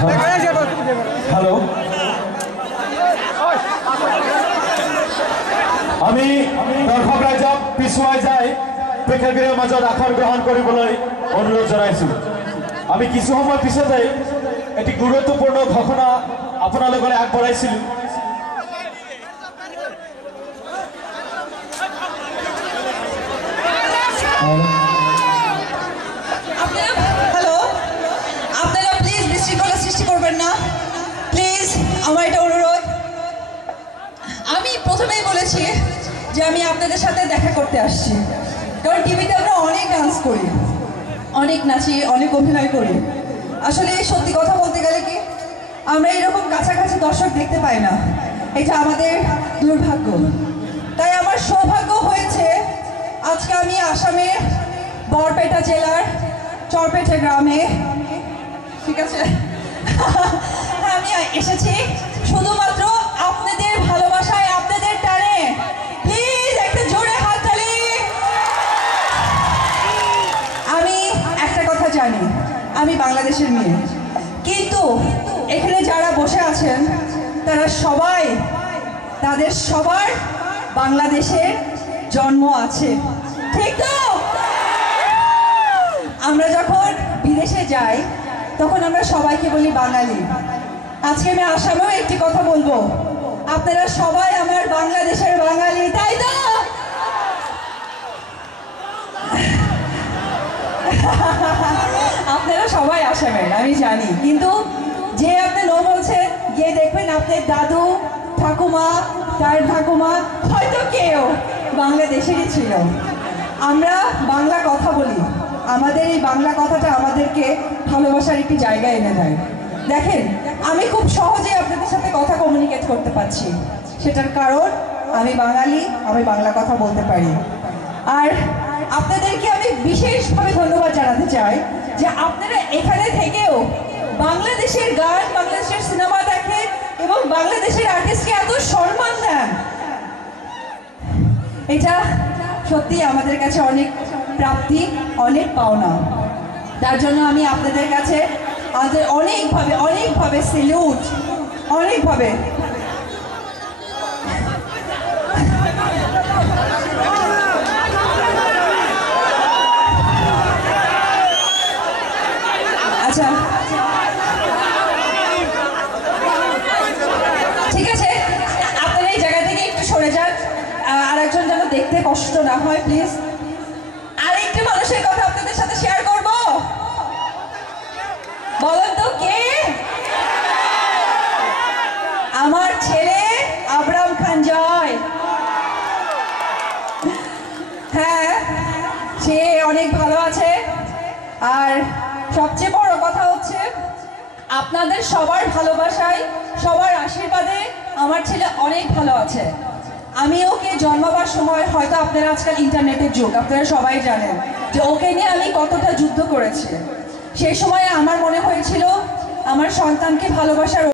Hello, আমি দৰ্শক ৰাইজক পিছুৱাই যাই প্ৰেক্ষাগৃহৰ মাজত আসন গ্ৰহণ কৰিবলৈ অনুৰোধ জনাইছোঁ। আমি কিছু সময় পিছতে এটি গুৰুত্বপূৰ্ণ ঘোষণা আপোনালোকলৈ আগবঢ়াইছিলোঁ। হ্যালো, আপনারা প্লিজ বিশৃঙ্খলা সৃষ্টি করবেন না, প্লিজ। আমার এটা অনুরোধ। আমি প্রথমেই বলেছি যে আমি আপনাদের সাথে দেখা করতে আসছি, কারণ টিভিতে আমরা অনেক ডান্স করি, অনেক নাচি, অনেক অভিনয় করি। আসলে সত্যি কথা বলতে গেলে কি, আমরা এরকম কাছাকাছি দর্শক দেখতে পাই না, এটা আমাদের দুর্ভাগ্য। তাই আমার সৌভাগ্য হয়েছে আজকে আমি আসামের বরপেটা জেলার চরপেটা গ্রামে, ঠিক আছে, আমি এসেছি শুধুমাত্র আপনাদের ভালোবাসায়, আপনাদের টানে। প্লিজ একটা জোরে হাততালি। আমি একটা কথা জানি, আমি বাংলাদেশের মেয়ে, কিন্তু এখানে যারা বসে আছেন তারা সবাই, তাদের সবার বাংলাদেশের জন্ম আছে, ঠিক তো? আমরা যখন বিদেশে যাই তখন আমরা সবাইকে বলি বাঙালি। আজকে আমি আসামেও একটি কথা বলবো, আপনারা সবাই আমার বাংলাদেশের বাঙালি, তাই তো? আপনারা সবাই আসামের আমি জানি, কিন্তু যে আপনি নো বলছেন, গিয়ে দেখবেন আপনার দাদু ঠাকুমা, তার ঠাকুমা হয়তো কেউ বাংলাদেশেরই ছিল। আমরা বাংলা কথা বলি, আমাদের এই বাংলা কথাটা আমাদেরকে ভালোবাসার একটি জায়গায় এনে দেয়। দেখেন, আমি খুব সহজে আপনাদের সাথে কথা কমিউনিকেট করতে পারছি, সেটার কারণ আমি বাঙালি, আমি বাংলা কথা বলতে পারি। আর আপনাদেরকে আমি বিশেষভাবে ধন্যবাদ জানাতে চাই যে আপনারা এখানে থেকেও বাংলাদেশের গান, বাংলাদেশের সিনেমা দেখেন এবং বাংলাদেশের আর্টিস্টকে এত সম্মান দেন। এটা সত্যি আমাদের কাছে অনেক প্রাপ্তি, অনেক পাওনা। তার জন্য আমি আপনাদের কাছে আমাদের অনেকভাবে সেলিউট, অনেকভাবে। আচ্ছা, ঠিক আছে, আপনারা এই জায়গা থেকে একটু সরে যান, আরেকজন যেন দেখতে কষ্ট না হয়, প্লিজ। আরেকটি মানুষের কথা আপনাদের সাথে শেয়ার করব, বলেন তো কে? আমার ছেলে আবরাম খান জয়। হ্যাঁ, সে অনেক ভালো আছে। আর সবচেয়ে বড় কথা হচ্ছে আপনাদের সবার ভালোবাসায়, সবার আশীর্বাদে আমার ছেলে অনেক ভালো আছে। আমি ওকে জন্মাবার সময়, হয়তো আপনারা আজকাল ইন্টারনেটের যুগ, আপনারা সবাই জানেন যে ওকে নিয়ে আমি কতটা যুদ্ধ করেছি। সেই সময় আমার মনে হয়েছিল আমার সন্তানকে ভালোবাসার